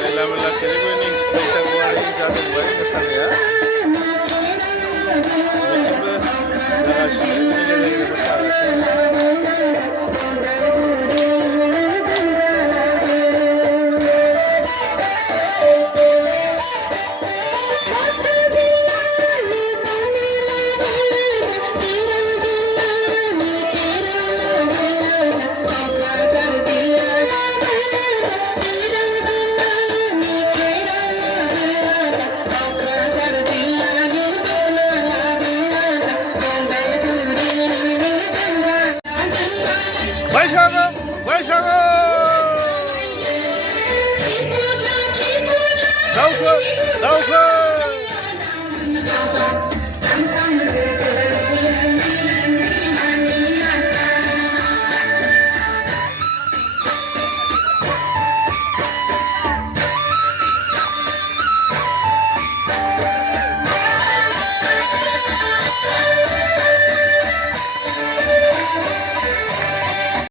Melah-melah kiri gue nih bisa keluarin jatuh gue kesan ya. Coba garasinya ini dari masalah sih.